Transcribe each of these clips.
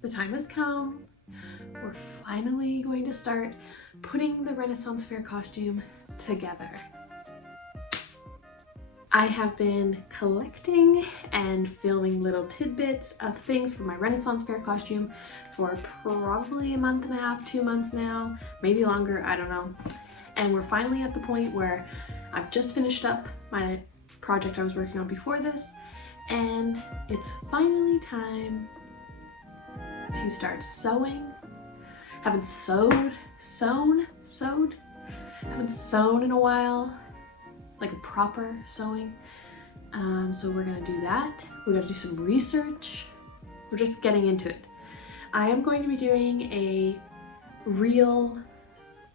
The time has come. We're finally going to start putting the Renaissance Fair costume together. I have been collecting and filming little tidbits of things for my Renaissance Fair costume for probably a month and a half, 2 months now, maybe longer, I don't know. And we're finally at the point where I've just finished up my project I was working on before this, and it's finally time to start sewing. Haven't sewed in a while, like a proper sewing. So we're gonna do that. We're gonna do some research. We're just getting into it. I am going to be doing a reel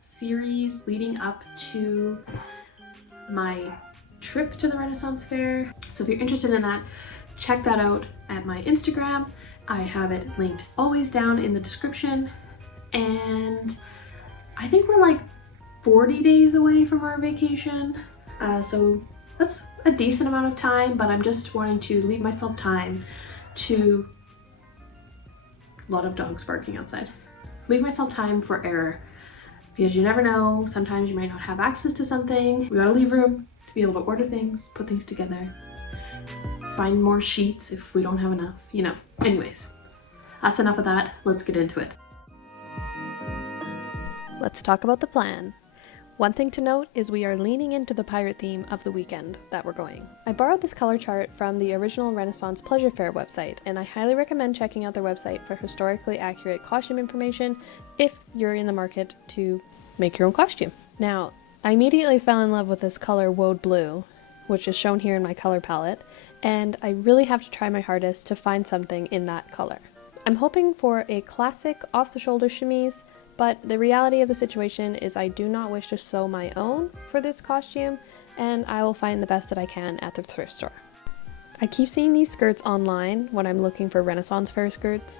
series leading up to my trip to the Renaissance Fair. So if you're interested in that, check that out at my Instagram. I have it linked always down in the description. And I think we're like 40 days away from our vacation. So that's a decent amount of time, but I'm just wanting to leave myself time to, a lot of dogs barking outside, leave myself time for error, because you never know, sometimes you might not have access to something. We gotta leave room to be able to order things, put things together, find more sheets if we don't have enough, you know. Anyways, that's enough of that. Let's get into it. Let's talk about the plan. One thing to note is we are leaning into the pirate theme of the weekend that we're going. I borrowed this color chart from the original Renaissance Pleasure Fair website, and I highly recommend checking out their website for historically accurate costume information if you're in the market to make your own costume. Now, I immediately fell in love with this color Woad Blue, which is shown here in my color palette, and I really have to try my hardest to find something in that color. I'm hoping for a classic off-the-shoulder chemise, but the reality of the situation is I do not wish to sew my own for this costume, and I will find the best that I can at the thrift store. I keep seeing these skirts online when I'm looking for Renaissance Fair skirts.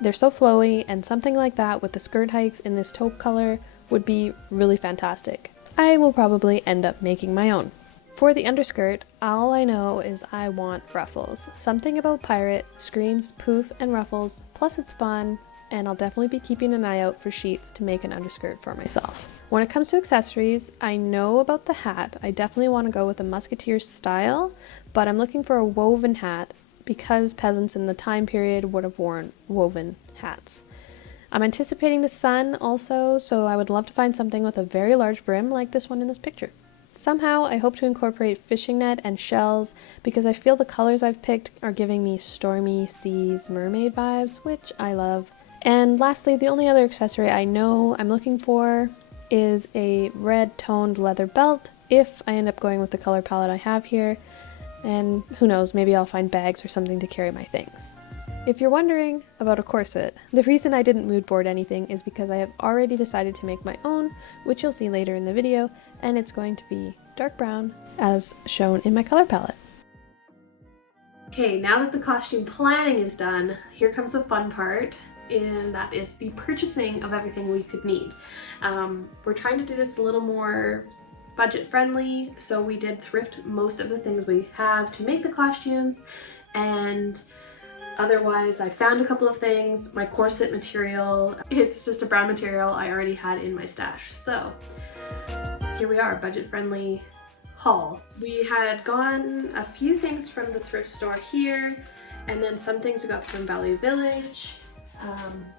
They're so flowy, and something like that with the skirt hikes in this taupe color would be really fantastic. I will probably end up making my own. For the underskirt, all I know is I want ruffles. Something about pirate screams poof and ruffles, plus it's fun, and I'll definitely be keeping an eye out for sheets to make an underskirt for myself. When it comes to accessories, I know about the hat. I definitely want to go with a musketeer style, but I'm looking for a woven hat because peasants in the time period would have worn woven hats. I'm anticipating the sun also, so I would love to find something with a very large brim like this one in this picture. Somehow, I hope to incorporate fishing net and shells because I feel the colors I've picked are giving me stormy seas mermaid vibes, which I love. And lastly, the only other accessory I know I'm looking for is a red toned leather belt if I end up going with the color palette I have here. And who knows, maybe I'll find bags or something to carry my things. If you're wondering about a corset, the reason I didn't mood board anything is because I have already decided to make my own, which you'll see later in the video, and it's going to be dark brown as shown in my color palette. Okay, now that the costume planning is done, here comes the fun part, and that is the purchasing of everything we could need. We're trying to do this a little more budget friendly, so we did thrift most of the things we have to make the costumes, and otherwise I found a couple of things. My corset material, it's just a brown material I already had in my stash. So here we are, budget friendly haul. We had gotten a few things from the thrift store here, and then some things we got from Value Village.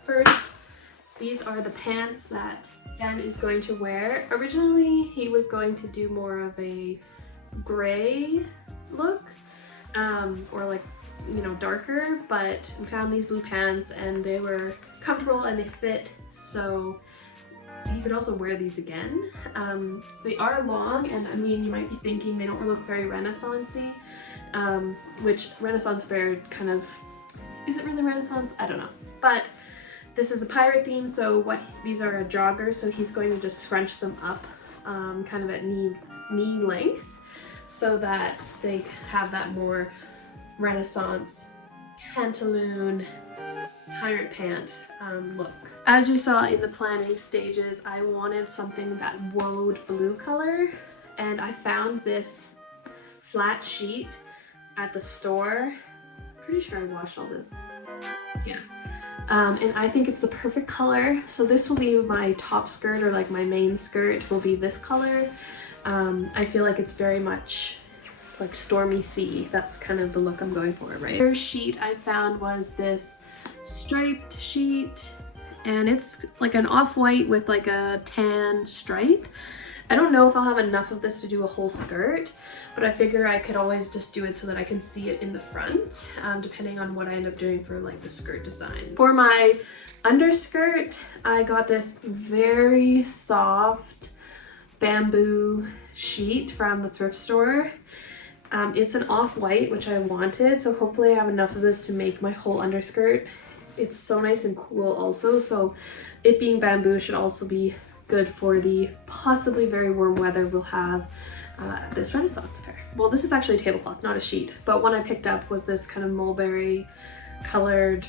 First, these are the pants that Ben is going to wear. Originally, he was going to do more of a gray look, or like, you know, darker, but we found these blue pants and they were comfortable and they fit, so you could also wear these again. They are long, and I mean, you might be thinking they don't look very Renaissance-y, which Renaissance Fair kind of, is it really Renaissance? I don't know. But this is a pirate theme, so these are a jogger, so he's going to just scrunch them up kind of at knee length so that they have that more Renaissance pantaloon pirate pant look. As you saw in the planning stages, I wanted something that woad blue color, and I found this flat sheet at the store. Pretty sure I washed all this. Yeah. and I think it's the perfect color. So this will be my top skirt, or like my main skirt will be this color. I feel like it's very much like stormy sea. That's kind of the look I'm going for, right? The first sheet I found was this striped sheet, and it's like an off-white with like a tan stripe. I don't know if I'll have enough of this to do a whole skirt, but I figure I could always just do it so that I can see it in the front, depending on what I end up doing for like the skirt design. For my underskirt, I got this very soft bamboo sheet from the thrift store. It's an off-white, which I wanted, so hopefully I have enough of this to make my whole underskirt. It's so nice and cool also, so it being bamboo should also be good for the possibly very warm weather we'll have at this Renaissance fair. Well, this is actually a tablecloth, not a sheet, but one I picked up was this kind of mulberry colored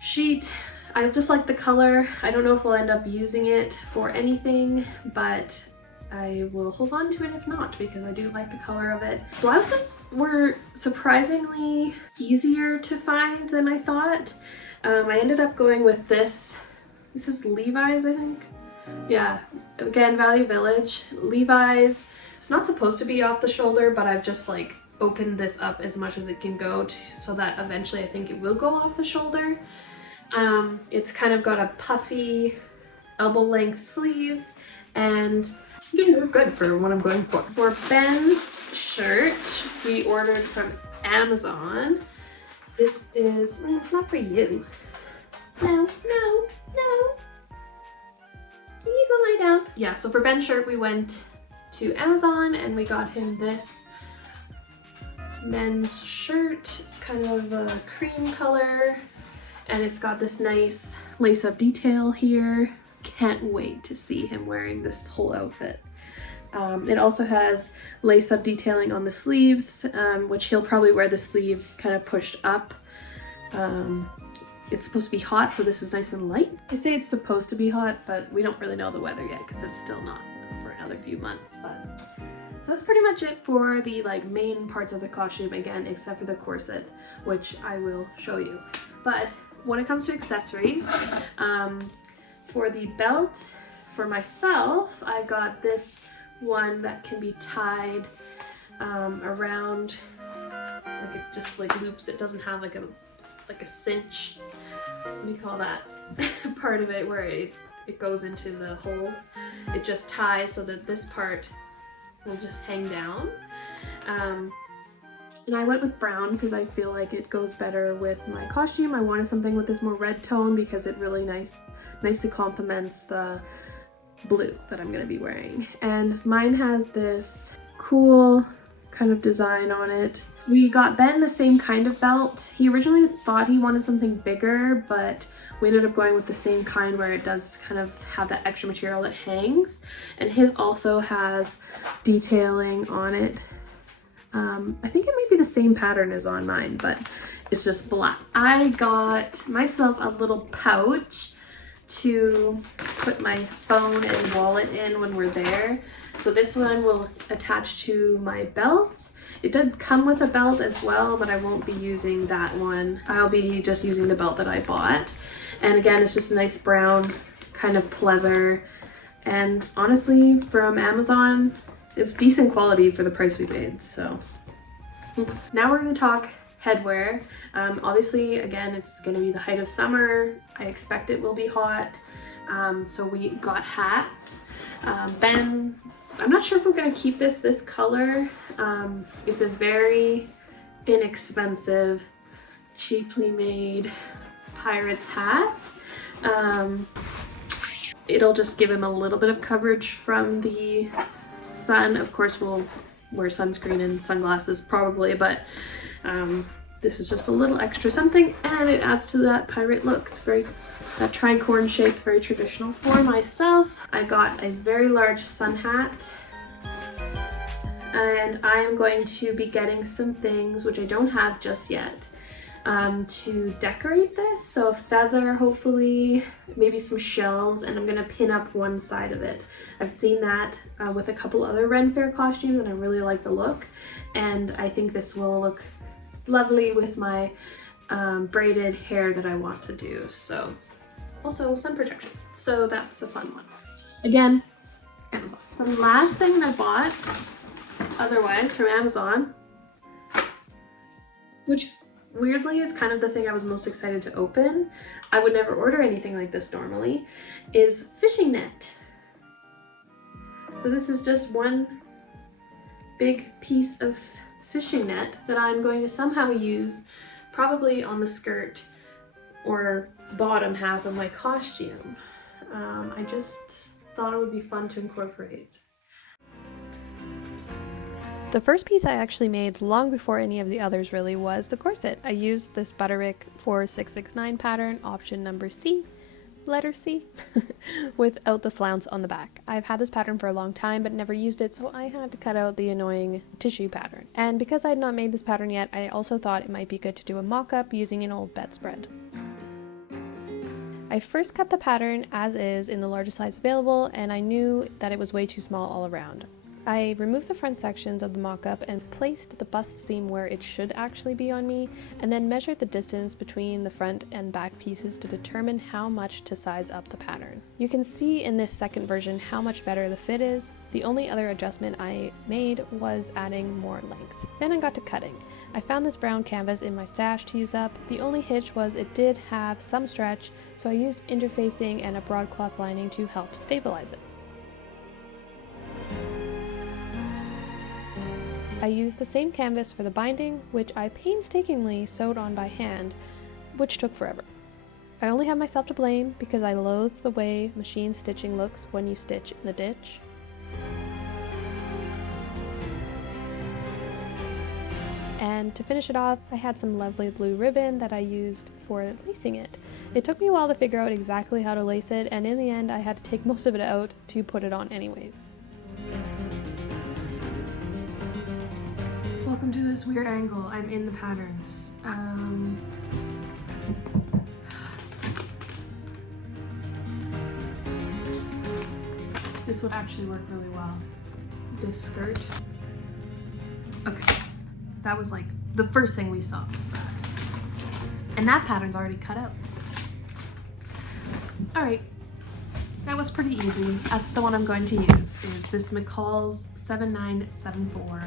sheet. I just like the color. I don't know if I'll end up using it for anything, but I will hold on to it if not, because I do like the color of it. Blouses were surprisingly easier to find than I thought. I ended up going with this. This is Levi's, I think. Yeah, again, Value Village. Levi's. It's not supposed to be off the shoulder, but I've just like opened this up as much as it can go so that eventually I think it will go off the shoulder. It's kind of got a puffy elbow length sleeve, and yeah, good for what I'm going for. For Ben's shirt, we ordered from Amazon. This is, well, it's not for you. No. Can you go lay down? Yeah, so for Ben's shirt, we went to Amazon and we got him this men's shirt, kind of a cream color, and it's got this nice lace-up detail here. Can't wait to see him wearing this whole outfit. It also has lace-up detailing on the sleeves, which he'll probably wear the sleeves kind of pushed up. It's supposed to be hot, so this is nice and light. I say it's supposed to be hot, but we don't really know the weather yet because it's still not for another few months. But so that's pretty much it for the like main parts of the costume, again, except for the corset, which I will show you. But when it comes to accessories, for the belt, for myself, I got this one that can be tied around, like it just like loops. It doesn't have like a cinch, what do you call that, part of it where it goes into the holes. It just ties so that this part will just hang down. And I went with brown because I feel like it goes better with my costume. I wanted something with this more red tone because it really nicely complements the blue that I'm going to be wearing. And mine has this cool kind of design on it. We got Ben the same kind of belt. He originally thought he wanted something bigger, but we ended up going with the same kind where it does kind of have that extra material that hangs. And his also has detailing on it. I think it might be the same pattern as on mine, but it's just black. I got myself a little pouch to put my phone and wallet in when we're there. So this one will attach to my belt. It did come with a belt as well, but I won't be using that one. I'll be just using the belt that I bought. And again, it's just a nice brown kind of pleather. And honestly, from Amazon, it's decent quality for the price we paid, so. Now we're gonna talk headwear. Obviously, again, it's gonna be the height of summer. I expect it will be hot. So we got hats. Ben, I'm not sure if we're gonna keep this color. It's a very inexpensive, cheaply made pirate's hat. It'll just give him a little bit of coverage from the sun. Of course, we'll wear sunscreen and sunglasses probably, but this is just a little extra something, and it adds to that pirate look. It's very, that tricorn shape, very traditional. For myself, I got a very large sun hat, and I am going to be getting some things, which I don't have just yet, to decorate this. So a feather, hopefully, maybe some shells, and I'm gonna pin up one side of it. I've seen that with a couple other renfaire costumes, and I really like the look, and I think this will look lovely with my braided hair that I want to do. So also sun protection. So that's a fun one. Again, Amazon. The last thing I bought otherwise from Amazon, which weirdly is kind of the thing I was most excited to open, I would never order anything like this normally, is fishing net. So this is just one big piece of fishing net that I'm going to somehow use probably on the skirt or bottom half of my costume. I just thought it would be fun to incorporate. The first piece I actually made long before any of the others really was the corset. I used this Butterick 4669 pattern, option number C, letter C, without the flounce on the back. I've had this pattern for a long time but never used it, so I had to cut out the annoying tissue pattern. And because I had not made this pattern yet, I also thought it might be good to do a mock-up using an old bedspread. I first cut the pattern as is in the largest size available, and I knew that it was way too small all around. I removed the front sections of the mock-up and placed the bust seam where it should actually be on me, and then measured the distance between the front and back pieces to determine how much to size up the pattern. You can see in this second version how much better the fit is. The only other adjustment I made was adding more length. Then I got to cutting. I found this brown canvas in my stash to use up. The only hitch was it did have some stretch, so I used interfacing and a broadcloth lining to help stabilize it. I used the same canvas for the binding, which I painstakingly sewed on by hand, which took forever. I only have myself to blame because I loathe the way machine stitching looks when you stitch in the ditch. And to finish it off, I had some lovely blue ribbon that I used for lacing it. It took me a while to figure out exactly how to lace it, and in the end I had to take most of it out to put it on anyways. Welcome to this weird angle. I'm in the patterns. This would actually work really well. This skirt. Okay, that was like the first thing we saw was that. And that pattern's already cut out. All right, that was pretty easy. That's the one I'm going to use, is this McCall's 7974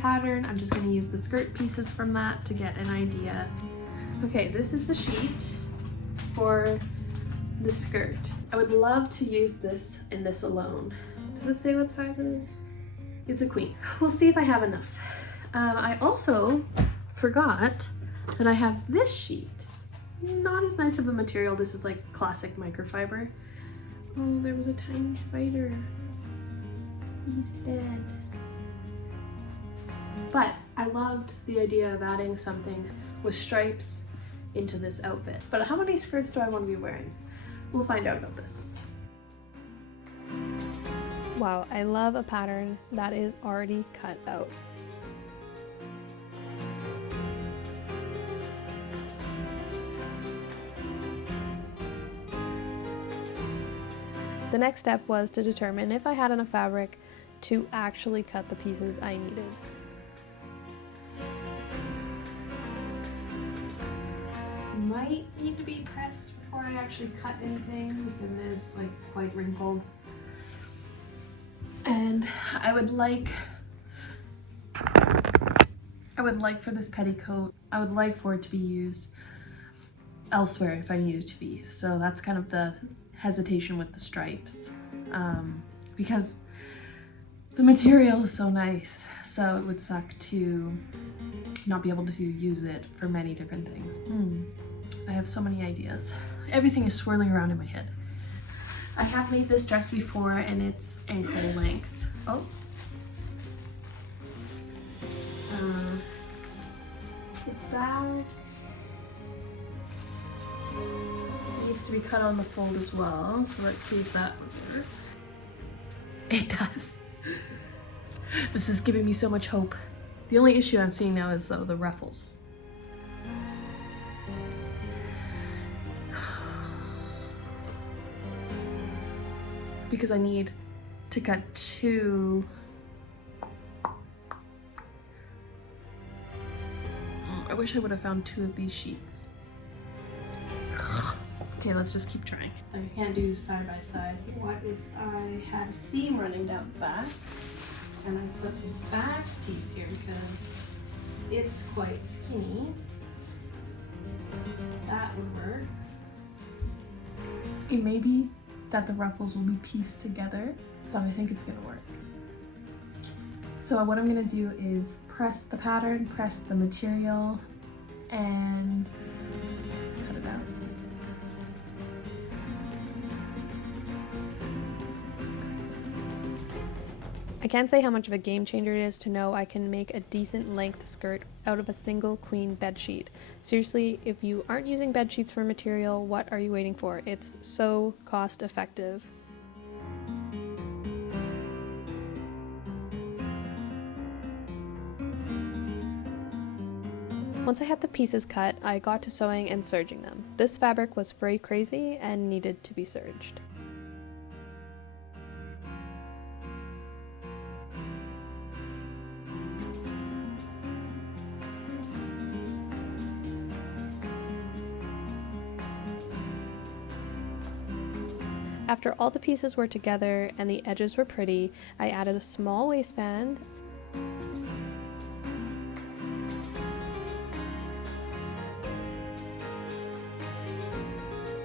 pattern. I'm just going to use the skirt pieces from that to get an idea. Okay, this is the sheet for the skirt. I would love to use this and this alone. Does it say what size it is? It's a queen. We'll see if I have enough. I also forgot that I have this sheet. Not as nice of a material. This is like classic microfiber. Oh, there was a tiny spider. He's dead. But I loved the idea of adding something with stripes into this outfit. But how many skirts do I want to be wearing? We'll find out about this. Wow, I love a pattern that is already cut out. The next step was to determine if I had enough fabric to actually cut the pieces I needed. Might need to be pressed before I actually cut anything because it is like quite wrinkled. And I would like for this petticoat, I would like for it to be used elsewhere if I needed to be. So that's kind of the hesitation with the stripes, because the material is so nice. So it would suck to not be able to use it for many different things. I have so many ideas. Everything is swirling around in my head. I have made this dress before and it's ankle length. Oh. The back needs to be cut on the fold as well, so let's see if that would work. It does. This is giving me so much hope. The only issue I'm seeing now is though the ruffles. Because I need to cut two. I wish I would have found 2 of these sheets. Okay, let's just keep trying. I can't do side by side. What if I had a seam running down the back and I put a back piece here because it's quite skinny? That would work. It may be that the ruffles will be pieced together, but I think it's gonna work. So what I'm gonna do is press the pattern, press the material, and cut it out. I can't say how much of a game changer it is to know I can make a decent length skirt out of a single queen bed sheet. Seriously, if you aren't using bed sheets for material, what are you waiting for? It's so cost effective. Once I had the pieces cut, I got to sewing and serging them. This fabric was very crazy and needed to be serged. After all the pieces were together and the edges were pretty, I added a small waistband.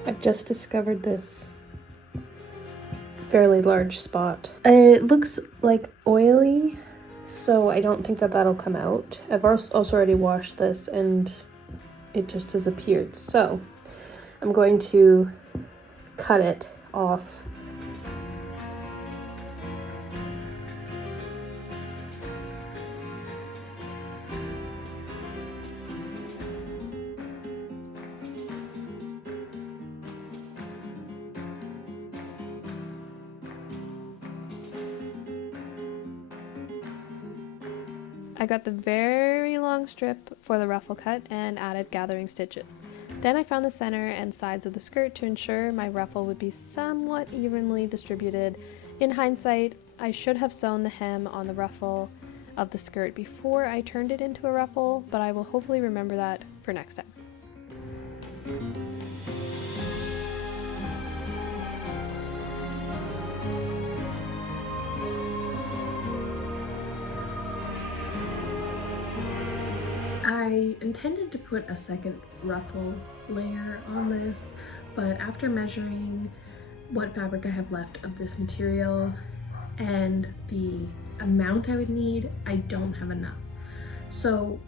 I've just discovered this fairly large spot. It looks like oily, so I don't think that that'll come out. I've also already washed this and it just has appeared. So I'm going to cut it off. I got the very long strip for the ruffle cut and added gathering stitches. Then I found the center and sides of the skirt to ensure my ruffle would be somewhat evenly distributed. In hindsight, I should have sewn the hem on the ruffle of the skirt before I turned it into a ruffle, but I will hopefully remember that for next time. I intended to put a second ruffle layer on this, but after measuring what fabric I have left of this material and the amount I would need, I don't have enough. So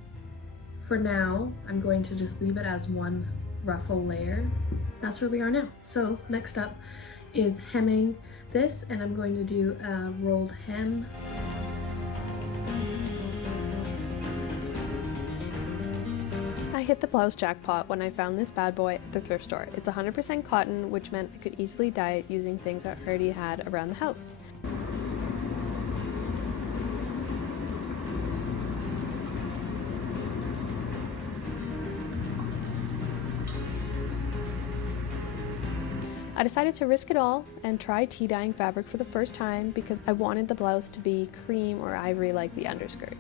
for now, I'm going to just leave it as one ruffle layer. That's where we are now. So next up is hemming this, and I'm going to do a rolled hem. I hit the blouse jackpot when I found this bad boy at the thrift store. It's 100% cotton, which meant I could easily dye it using things I already had around the house. I decided to risk it all and try tea dyeing fabric for the first time because I wanted the blouse to be cream or ivory like the underskirt.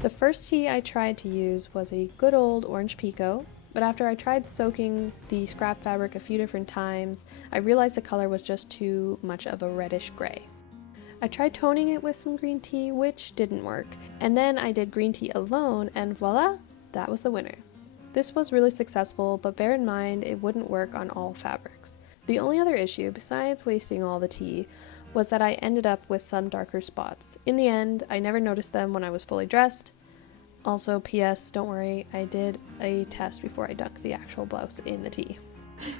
The first tea I tried to use was a good old orange pekoe, but after I tried soaking the scrap fabric a few different times, I realized the color was just too much of a reddish gray. I tried toning it with some green tea, which didn't work, and then I did green tea alone, and voila, that was the winner. This was really successful, but bear in mind it wouldn't work on all fabrics. The only other issue, besides wasting all the tea, was that I ended up with some darker spots. In the end, I never noticed them when I was fully dressed. Also, P.S., don't worry, I did a test before I dunked the actual blouse in the tea.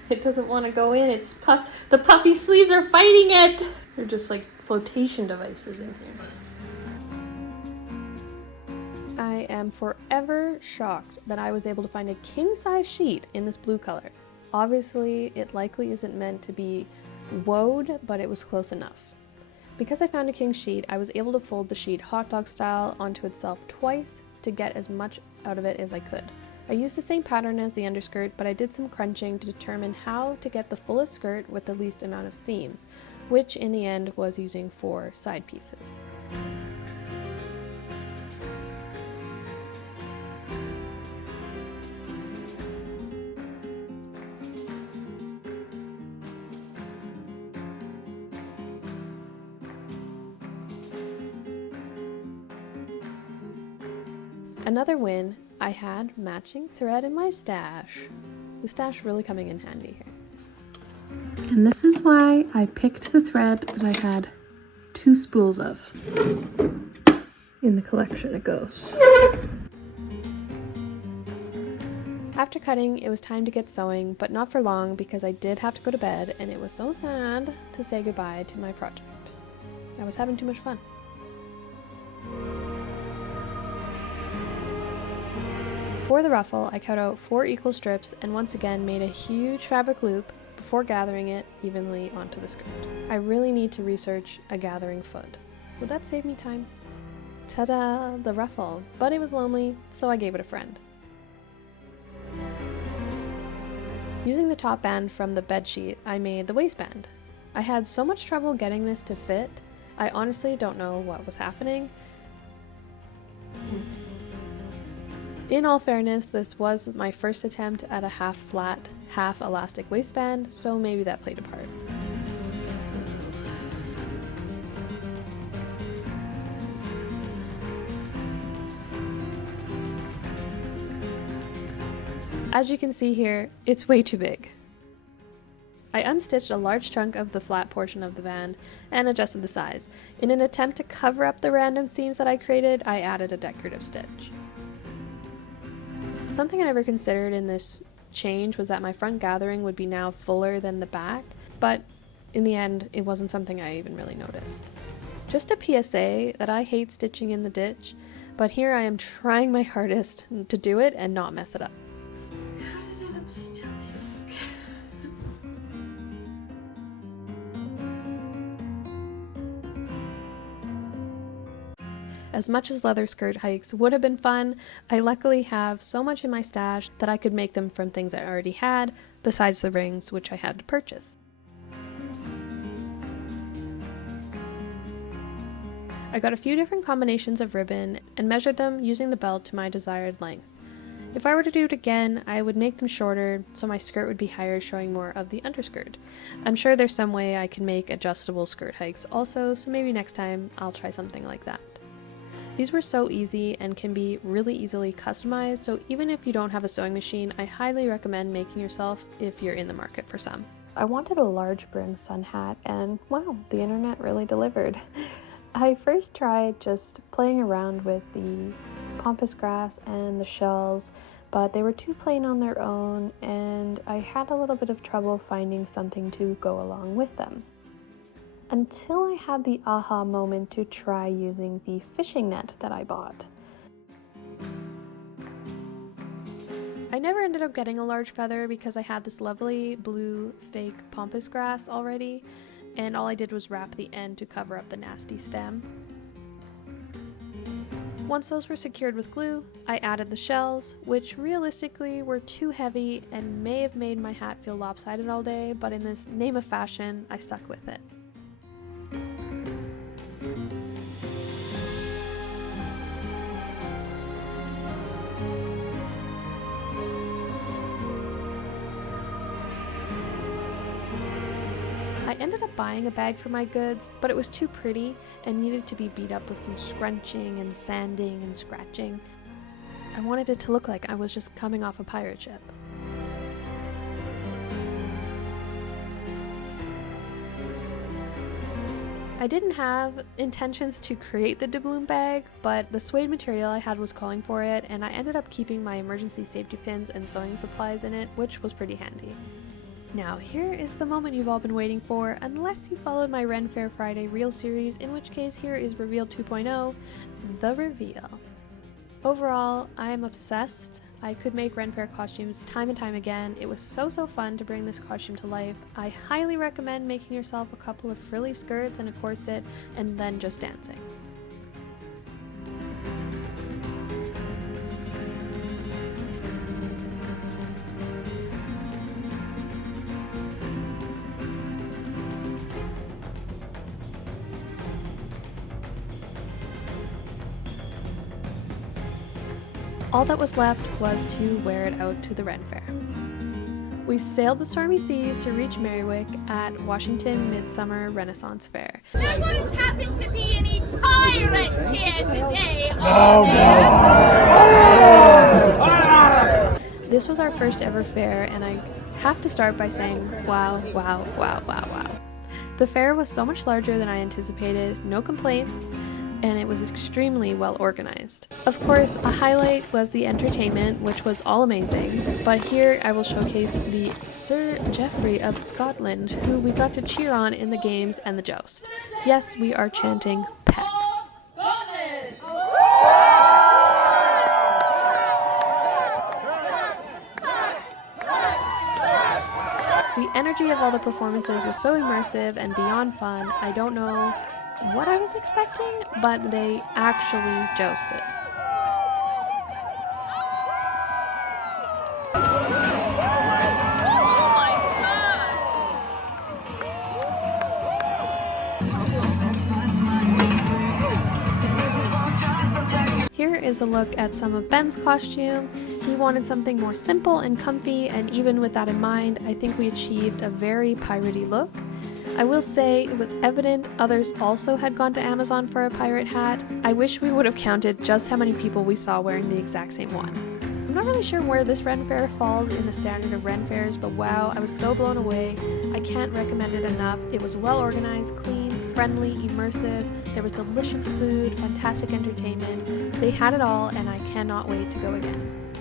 It doesn't want to go in, it's the puffy sleeves are fighting it! They're just like flotation devices in here. I am forever shocked that I was able to find a king-size sheet in this blue color. Obviously, it likely isn't meant to be woad, but it was close enough. Because I found a king sheet, I was able to fold the sheet hot dog style onto itself twice to get as much out of it as I could. I used the same pattern as the underskirt, but I did some crunching to determine how to get the fullest skirt with the least amount of seams, which in the end was using 4 side pieces. Another win, I had matching thread in my stash. The stash really coming in handy here. And this is why I picked the thread that I had 2 spools of. In the collection it goes. After cutting, it was time to get sewing, but not for long because I did have to go to bed and it was so sad to say goodbye to my project. I was having too much fun. For the ruffle, I cut out 4 equal strips and once again made a huge fabric loop before gathering it evenly onto the skirt. I really need to research a gathering foot. Would that save me time? Ta-da! The ruffle. But it was lonely, so I gave it a friend. Using the top band from the bedsheet, I made the waistband. I had so much trouble getting this to fit, I honestly don't know what was happening. In all fairness, this was my first attempt at a half flat, half elastic waistband, so maybe that played a part. As you can see here, it's way too big. I unstitched a large chunk of the flat portion of the band and adjusted the size. In an attempt to cover up the random seams that I created, I added a decorative stitch. Something I never considered in this change was that my front gathering would be now fuller than the back, but in the end, it wasn't something I even really noticed. Just a PSA that I hate stitching in the ditch, but here I am trying my hardest to do it and not mess it up. How did it end up still too? As much as leather skirt hikes would have been fun, I luckily have so much in my stash that I could make them from things I already had, besides the rings which I had to purchase. I got a few different combinations of ribbon and measured them using the belt to my desired length. If I were to do it again, I would make them shorter so my skirt would be higher, showing more of the underskirt. I'm sure there's some way I can make adjustable skirt hikes also, so maybe next time I'll try something like that. These were so easy and can be really easily customized, so even if you don't have a sewing machine, I highly recommend making yourself if you're in the market for some. I wanted a large brim sun hat, and wow, the internet really delivered. I first tried just playing around with the pampas grass and the shells, but they were too plain on their own, and I had a little bit of trouble finding something to go along with them. Until I had the aha moment to try using the fishing net that I bought. I never ended up getting a large feather because I had this lovely blue fake pampas grass already, and all I did was wrap the end to cover up the nasty stem. Once those were secured with glue, I added the shells, which realistically were too heavy and may have made my hat feel lopsided all day, but in this name of fashion, I stuck with it. I ended up buying a bag for my goods, but it was too pretty and needed to be beat up with some scrunching and sanding and scratching. I wanted it to look like I was just coming off a pirate ship. I didn't have intentions to create the doubloon bag, but the suede material I had was calling for it, and I ended up keeping my emergency safety pins and sewing supplies in it, which was pretty handy. Now, here is the moment you've all been waiting for, unless you followed my Renfaire Friday Reel series, in which case here is Reveal 2.0, the reveal. Overall, I am obsessed. I could make Renfaire costumes time and time again. It was so fun to bring this costume to life. I highly recommend making yourself a couple of frilly skirts and a corset, and then just dancing. All that was left was to wear it out to the Ren Fair. We sailed the stormy seas to reach Merriwick at Washington Midsummer Renaissance Fair. There wouldn't happen to be any pirates here today, This was our first ever fair, and I have to start by saying, wow, wow, wow, wow, wow. The fair was so much larger than I anticipated, no complaints, and it was extremely well organized. Of course, a highlight was the entertainment, which was all amazing, but here I will showcase the Sir Geoffrey of Scotland, who we got to cheer on in the games and the joust. Yes, we are chanting PEX. The energy of all the performances was so immersive and beyond fun. I don't know what I was expecting, but they actually jousted. Here is a look at some of Ben's costume. He wanted something more simple and comfy, and even with that in mind, I think we achieved a very piratey look. I will say it was evident others also had gone to Amazon for a pirate hat. I wish we would have counted just how many people we saw wearing the exact same one. I'm not really sure where this Ren Fair falls in the standard of Ren Fairs, but wow, I was so blown away. I can't recommend it enough. It was well organized, clean, friendly, immersive. There was delicious food, fantastic entertainment. They had it all, and I cannot wait to go again.